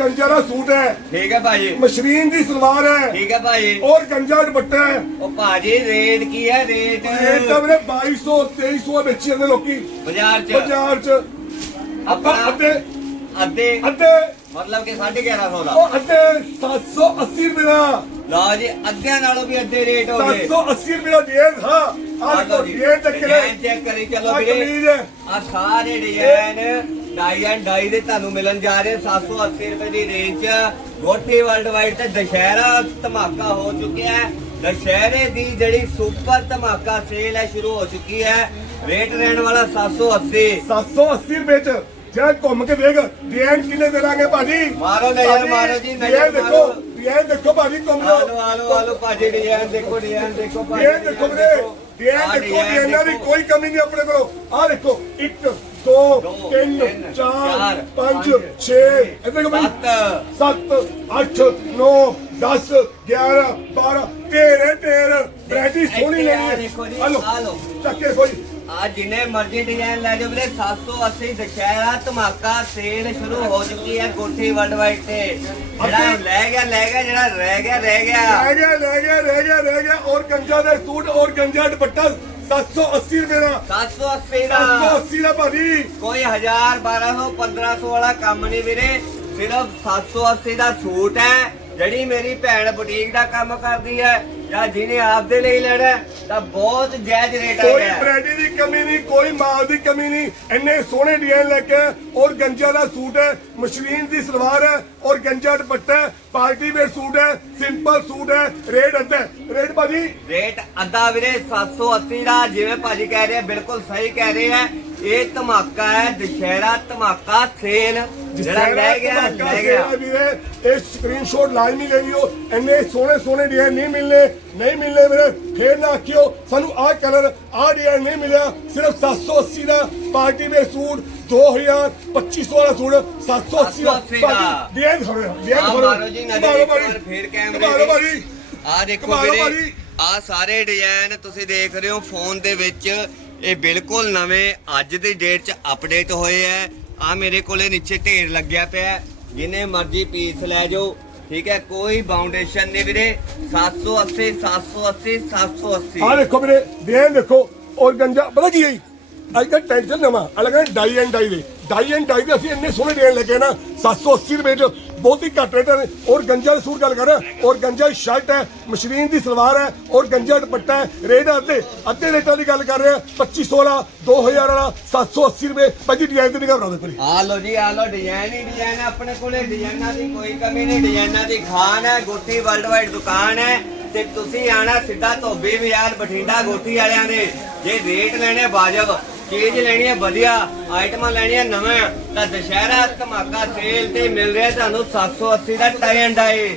ਗੰਜਾ ਦਾ ਸੂਟ ਹੈ। ਠੀਕ ਹੈ ਭਾਜੀ। ਮਸ਼ਰੀਨ ਦੀ ਸਲਵਾਰ ਹੈ। ਠੀਕ ਹੈ ਭਾਜੀ। ਔਰ ਗੰਜਾ ਦੁਪੱਟਾ ਹੈ। ਉਹ ਭਾਜੀ ਰੇਟ ਕੀ ਹੈ? ਰੇਟ ਇਹ ਤਾਂ ਵੀਰੇ 2200 2300 ਵੇਚੀ ਜਾਂਦੇ ਲੋਕੀ। ਬਾਜ਼ਾਰ ਚ। ਬਾਜ਼ਾਰ 'ਚ। ਆਪਾਂ ਅੱਧੇ ਅੱਧੇ ਅੱਧੇ ਮਤਲਬ ਕਿ 1150 ਦਾ। ਉਹ ਅੱਧੇ 780 ਰੁਪਏ ਦਾ। ਲਓ ਜੀ ਅੱਧਿਆਂ ਨਾਲੋਂ ਵੀ ਅੱਧੇ ਰੇਟ ਹੋ ਗਏ। 780 ਰੁਪਏ ਦਾ ਡਿਜ਼ਾਈਨ ਹਾਂ। ਆਹ ਦੇਖੋ ਚੱਕ ਡਿਜ਼ਾਈਨ ਚੈੱਕ ਕਰੀ। ਚਲੋ ਵੀਰੇ। ਆ ਸਾਰੇ ਡਿਜ਼ਾਈਨ ਡਾਈ ਐਂਡ ਡਾਈ ਦੇ ਤੁਹਾਨੂੰ ਮਿਲਣ ਜਾ ਰਹੇ 780 ਰੁਪਏ ਦੀ ਰੇਂਜ ਗੋਠੀ ਵਰਲਡ ਵਾਈਡ ਤੇ ਦੁਸ਼ਹਿਰਾ ਧਮਾਕਾ ਹੋ ਚੁੱਕਿਆ ਹੈ। ਦੁਸ਼ਹਿਰੇ ਦੀ ਜਿਹੜੀ ਸੁਪਰ ਧਮਾਕਾ ਸੇਲ ਹੈ ਸ਼ੁਰੂ ਹੋ ਚੁੱਕੀ ਹੈ। ਰੇਟ ਰਹਿਣ ਵਾਲਾ 780 780 ਰੁਪਏ ਚ। ਜਿਹੜਾ ਘੁੰਮ ਕੇ ਦੇਖ ਡਿਜ਼ਾਈਨ ਕਿੰਨੇ ਦੇ ਦਾਂਗੇ ਭਾਜੀ? ਮਾਰੋ ਨਜ਼ਰ, ਮਾਰੋ ਜੀ, ਨਜ਼ਰ ਦੇਖੋ। ਡਿਜ਼ਾਈਨ ਦੇਖੋ ਭਾਜੀ ਘੁੰਮ ਆਲੋ ਲਓ। ਆਲੋ ਆਲੋ ਭਾਜੀ ਡਿਜ਼ਾਈਨ ਦੇਖੋ ਡਿਜ਼ਾਈਨ ਦੇਖੋ ਭਾਜੀ ਡਿਜ਼ਾਈਨ ਦੇਖੋ ਵੀਰੇ। ਡਿਜ਼ਾਈਨ ਦੇਖੋ ਡਿਜ਼ਾਈਨਾਂ ਦੀ। ਕੋਈ ਕਮੀ ਨਹੀਂ ਆਪਣੇ ਕੋਲ। ਆਹ ਦੇਖੋ 1 2 ਦੋ, 3 ਤਿੰਨ, 4 ਚਾਰ, 5 ਪੰਜ, 6 ਇੱਥੇ ਕੋ ਸੱਤ। 7 8 9 10 11 12 13 13 ਵੈਰਾਈਟੀ ਸੋਹਣੀ ਲੈਣੀ ਹੈ ਹਲੋ। ਚੱਕੇ ਕੋਈ ਆ ਜਿੰਨੇ ਮਰਜ਼ੀ ਡਿਜ਼ਾਈਨ ਲੈ ਜਾਓ ਵੀਰੇ 780 ਦੁਸ਼ਹਿਰਾ ਧਮਾਕਾ ਸੇਲ ਸ਼ੁਰੂ ਹੋ ਚੁੱਕੀ ਹੈ ਕੋਠੀ ਵਰਲਡ ਵਾਈਡ ਤੇ। ਜਿਹੜਾ ਲੈ ਗਿਆ ਲੈ ਗਿਆ ਜਿਹੜਾ ਰਹਿ ਗਿਆ ਰਹਿ ਗਿਆ। ਰਹਿ ਗਿਆ ਰਹਿ ਗਿਆ ਰਹਿ ਗਿਆ ਰਹਿ ਗਿਆ। ਔਰ ਗੰਜਾ ਦਾ ਸੂਟ ਔਰ ਗੰਜਾ ਦੁਪੱਟਾ 780 ਰੁਪਏ ਦਾ। 780 ਦਾ। 780 ਦਾ ਭਾਜੀ। ਕੋਈ 1000 1200 1500 ਵਾਲਾ ਕੰਮ ਨਹੀਂ ਵੀਰੇ। ਸਿਰਫ 780 ਦਾ ਸੂਟ ਹੈ। ਜਿਹੜੀ ਮੇਰੀ ਭੈਣ ਬੁਟੀਕ ਦਾ ਕੰਮ ਕਰਦੀ ਹੈ ਜਾਂ ਜਿਹਨੇ ਆਪਦੇ ਲਈ ਲੈਣਾ ਹੈ, ਤਾਂ ਬਹੁਤ ਜਾਇਜ਼ ਰੇਟ ਕੋਈ ਹੈ ਬ੍ਰੈਡੀ ਦੀ ਕਮੀ ਨਹੀਂ ਕੋਈ ਮਾਲ ਦੀ ਕਮੀ ਨਹੀਂ। ਇੰਨੇ ਸੋਹਣੇ ਡਿਜ਼ਾਈਨ ਲੈ ਕੇ ਔਰ ਗੰਜਾ ਦਾ ਸੂਟ ਹੈ ਮਸ਼ਲੀਨ ਦੀ ਸਲਵਾਰ ਹੈ ਔਰ ਗੰਜਾ ਦੁਪੱਟਾ ਹੈ ਪਾਰਟੀ ਵੇਅਰ ਸੂਟ ਹੈ ਸਿੰਪਲ ਸੂਟ ਹੈ ਰੇਟ ਅੱਧਾ ਹੈ। ਰੇਟ ਭਾਜੀ? ਰੇਟ ਅੱਧਾ ਵੀਰੇ 780 ਦਾ ਜਿਵੇਂ ਭਾਜੀ ਕਹਿ ਰਹੇ ਆ ਬਿਲਕੁਲ ਸਹੀ ਕਹਿ ਰਹੇ ਆ। ਇਹ ਧਮਾਕਾ ਹੈ ਦੁਸ਼ਹਿਰਾ ਧਮਾਕਾ ਸੇਲ ਜਿਹੜਾ ਲੈ ਗਿਆ ਲੈ ਗਿਆ। ਵੀਰੇ ਇਹ ਸਕਰੀਨਸ਼ਾਟ ਲਾਜ਼ਮੀ ਲੈ ਲਿਓ ਇੰਨੇ ਸੋਹਣੇ ਸੋਹਣੇ ਡਿਜ਼ਾਈਨ ਨਹੀਂ ਮਿਲਨੇ ਨਹੀਂ ਮਿਲਨੇ ਵੀਰੇ। ਫੇਰ ਨਾ ਆਖਿਓ ਸਾਨੂੰ ਆਹ ਕਲਰ ਆਹ ਡਿਜ਼ਾਈਨ ਨਹੀਂ ਮਿਲਿਆ ਸਿਰਫ 780 ਦਾ ਪਾਰਟੀ ਵੇਅਰ ਸੂਟ 2000 2500 ਵਾਲਾ ਸੂਟ 780 ਦਾ। 780 ਦਾ। ਡਿਜ਼ਾਈਨ ਖੜੋ ਡਿਜ਼ਾਈਨ ਖੜੋ ਮਾਰੋ ਜੀ ਫੇਰ ਕੈਮਰੇ ਆ ਦੇਖੋ ਵੀਰੇ। ਆ ਸਾਰੇ ਡਿਜ਼ਾਈਨ ਤੁਸੀਂ ਦੇਖ ਰਹੇ ਹੋ ਫੋਨ ਦੇ ਵਿੱਚ ਇਹ ਬਿਲਕੁਲ ਨਵੇਂ ਅੱਜ ਦੀ ਡੇਟ 'ਚ ਅਪਡੇਟ ਹੋਏ ਐ ਆ ਮੇਰੇ ਕੋਲੇ ਨੀਚੇ ਢੇਰ ਲੱਗਿਆ ਪਿਆ ਜਿੰਨੇ ਮਰਜ਼ੀ ਪੀਸ ਲੈ ਜਾਓ, ਠੀਕ ਹੈ? ਕੋਈ ਬਾਉਂਡੇਸ਼ਨ ਨਹੀਂ ਵੀਰੇ। 780 780 780 ਆਹ ਦੇਖੋ ਵੀਰੇ ਡਿਜ਼ਾਈਨ ਦੇਖੋ, ਔਰ ਗੰਜਾ, ਪਤਾ ਕੀ ਹੈ? ਅੱਜ ਕੱਲ੍ਹ ਟੈਂਸ਼ਨ ਨਵਾਂ। ਅਲੱਗ ਡਾਈ ਐਂਡ ਡਾਈ ਦੇ। ਡਾਈ ਐਂਡ ਡਾਈ ਦੇ ਅਸੀਂ ਇੰਨੇ ਸੋਹਣੇ ਡਿਜ਼ਾਈਨ ਲੈ ਨਾ 780 ਰੁਪਏ ਚ ਬਹੁਤ ਹੀ ਘੱਟ ਰੇਟ ਹੈ। ਔਰ ਗੰਜਾ ਦਾ ਸੂਟ ਗੱਲ ਕਰ ਰਿਹਾ। ਔਰ ਗੰਜਾ ਦੀ ਸ਼ਰਟ ਹੈ ਮਸ਼ਰੀਨ ਦੀ ਸਲਵਾਰ ਹੈ, ਔਰ ਗੰਜਾ ਦੁਪੱਟਾ ਹੈ। ਰੇਟ ਅੱਧੇ। ਅੱਧੇ ਰੇਟਾਂ ਦੀ ਗੱਲ ਕਰ ਰਿਹਾ। 2500 ਵਾਲਾ 2000 ਵਾਲਾ 780 ਰੁਪਏ। ਭਾਜੀ ਡਿਜ਼ਾਈਨ ਤੇ ਨਹੀਂ ਘਬਰਾਉਂਦੇ ਕੋਈ ਆ ਲੋ ਜੀ, ਆ ਲੋ ਡਿਜ਼ਾਈਨ ਹੀ ਡਿਜ਼ਾਈਨ ਆਪਣੇ ਕੋਲੇ ਡਿਜ਼ਾਈਨਾਂ ਦੀ ਕੋਈ ਕਮੀ ਨਹੀਂ। ਡਿਜ਼ਾਈਨਾਂ ਦੀ ਖਾਨ ਹੈ ਗੋਠੀ ਵਰਲਡ ਵਾਈਡ ਦੁਕਾਨ ਹੈ। ਤੇ ਤੁਸੀਂ ਆਣਾ ਸਿੱਧਾ ਧੋਬੀ ਬਾਜ਼ਾਰ, ਬਠਿੰਡਾ ਗੋਠੀ ਵਾਲਿਆਂ ਦੇ। ਜੇ ਰੇਟ ਲੈਣੇ, ਵਾਜਬ। ਚੀਜ਼ ਲੈਣੀ ਹੈ ਵਧੀਆ, ਆਈਟਮਾਂ ਲੈਣੀਆਂ ਨਵੇਂ, ਤਾਂ ਦੁਸ਼ਹਿਰਾ ਧਮਾਕਾ ਸੇਲ ਤੇ ਮਿਲ ਰਿਹਾ ਤੁਹਾਨੂੰ 780 ਦਾ ਟਾਈ ਐਂਡ ਆਈ